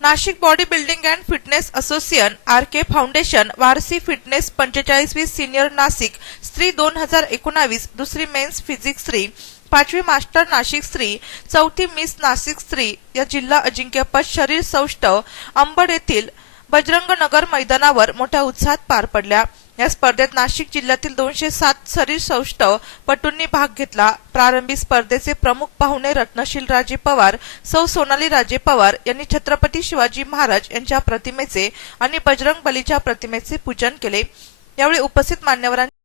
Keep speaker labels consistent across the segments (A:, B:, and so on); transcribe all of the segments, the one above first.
A: Nashik body building and fitness association R K foundation Warsi fitness पंचेचाळीसवी senior Nashik स्त्री दोन हजार एकोणावीस दुसरी मेन्स फिजिक्स स्त्री पाचवी मास्टर नाशिक स्त्री चौथी मिस नाशिक स्त्री या जिल्हा अजिंक्यपद शरीर सौष्ठव अंबड येथील बजरंग नगर मैदानावर मोठ्या उत्साहात पार पडल्या. या स्पर्धेत नाशिक जिल्ह्यातील दोनशे सात सरी सौष्ठव पटूंनी भाग घेतला. प्रारंभी स्पर्धेचे प्रमुख पाहुणे रत्नशील राजे पवार सौ सोनाली राजे पवार यांनी छत्रपती शिवाजी महाराज यांच्या प्रतिमेचे आणि बजरंग बलीच्या प्रतिमेचे पूजन केले. यावेळी उपस्थित मान्यवरांनी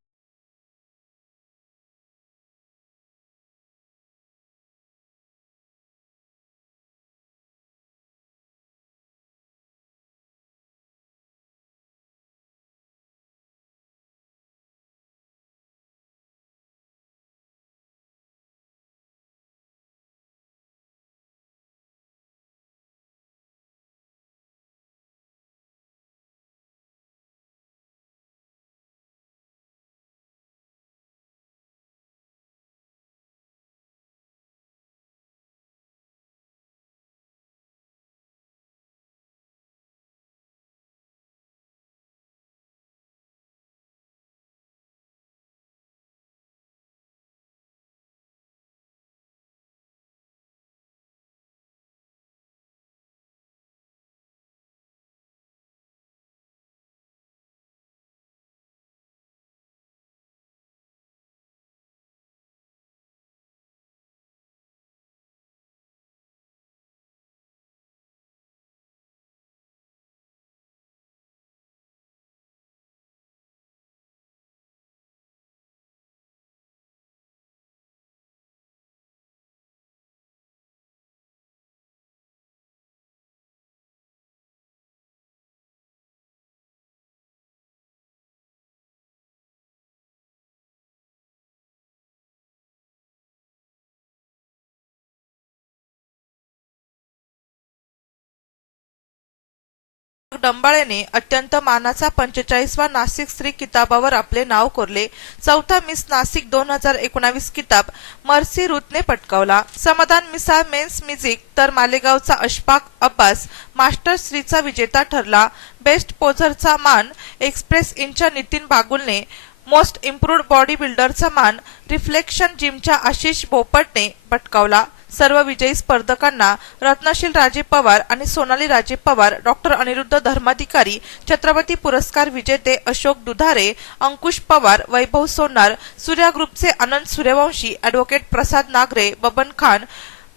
A: डंबाळेने अत्यंत मानाचा पंचेचाळीसवा नाशिक स्त्री किताबावर आपले नाव कोरले. चौथा मिस नाशिक दोन हजार एकोणावीस किताब मर्सी रुतने पटकावला. समाधान मिसा मेन्स म्युझिक तर मालेगावचा अशफाक अब्बास मास्टर श्रीचा विजेता ठरला. बेस्ट पोझरचा मान एक्सप्रेस इनच्या नितीन बागुलने. मोस्ट इम्प्रूव्ड बॉडी बिल्डरचा मान रिफ्लेक्शन जिमच्या आशिष बोपटने पटकावला. सर्व विजयी स्पर्धकांना रत्नशील राजे पवार आणि सोनाली राजे पवार डॉक्टर अनिरुद्ध धर्माधिकारी छत्रपती पुरस्कार विजेते अशोक दुधारे अंकुश पवार वैभव सोनार सूर्या ग्रुपचे आनंद सूर्यवंशी अॅडव्होकेट प्रसाद नागरे बबन खान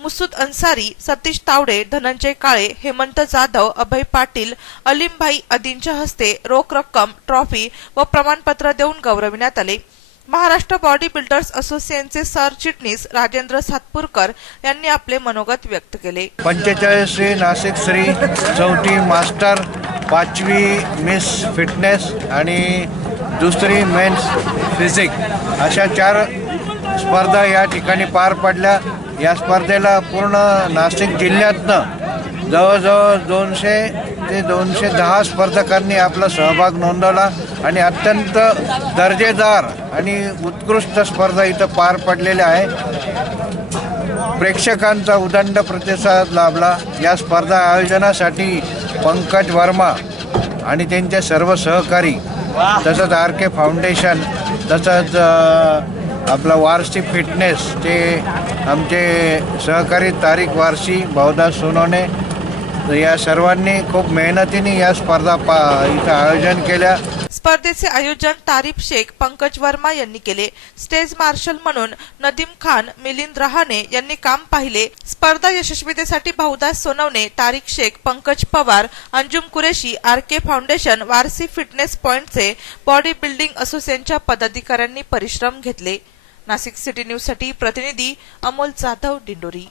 A: मुसूद अन्सारी सतीश तावडे धनंजय काळे हेमंत जाधव अभय पाटील अलीमभाई आदींच्या हस्ते रोख रक्कम ट्रॉफी व प्रमाणपत्र देऊन गौरविण्यात आले. महाराष्ट्र बॉडी बिल्डर्स असोसिएशनचे सरचिटणीस राजेंद्र सातपूरकर यांनी आपले मनोगत व्यक्त केले.
B: पंचेचाळीस श्री नाशिक श्री चौथी मास्टर पाचवी मिस फिटनेस आणि दुसरी मेन्स फिजिक अशा चार स्पर्धा या ठिकाणी पार पडल्या. या स्पर्धेला पूर्ण नाशिक जिल्ह्यातनं जवळजवळ दोनशे ते दोनशे दहा स्पर्धकांनी आपला सहभाग नोंदवला. आणि अत्यंत दर्जेदार आणि उत्कृष्ट स्पर्धा इथं पार पडलेल्या आहे. प्रेक्षकांचा उदंड प्रतिसाद लाभला. या स्पर्धा आयोजनासाठी पंकज वर्मा आणि त्यांचे सर्व सहकारी तसंच आर के फाउंडेशन तसंच आपला वारसी फिटनेस ते आमचे सहकारी तारिक वारसी भाऊदास सोनवणे या सर्वांनी खूप मेहनतीने या स्पर्धा पा इथं आयोजन केल्या.
A: स्पर्धेचे आयोजन तारीफ शेख पंकज वर्मा यांनी केले. स्टेज मार्शल म्हणून नदीम खान मिलिंद रहाणे यांनी काम पाहिले. स्पर्धा यशस्वीतेसाठी Bhaudas Sonawane Tariq Shaikh Pankaj Pawar Anjum Qureshi R K foundation Warsi fitness पॉइंटचे body building असोसिएशनच्या पदाधिकाऱ्यांनी परिश्रम घेतले. नाशिक सिटी न्यूजसाठी प्रतिनिधी अमोल जाधव दिंडोरी.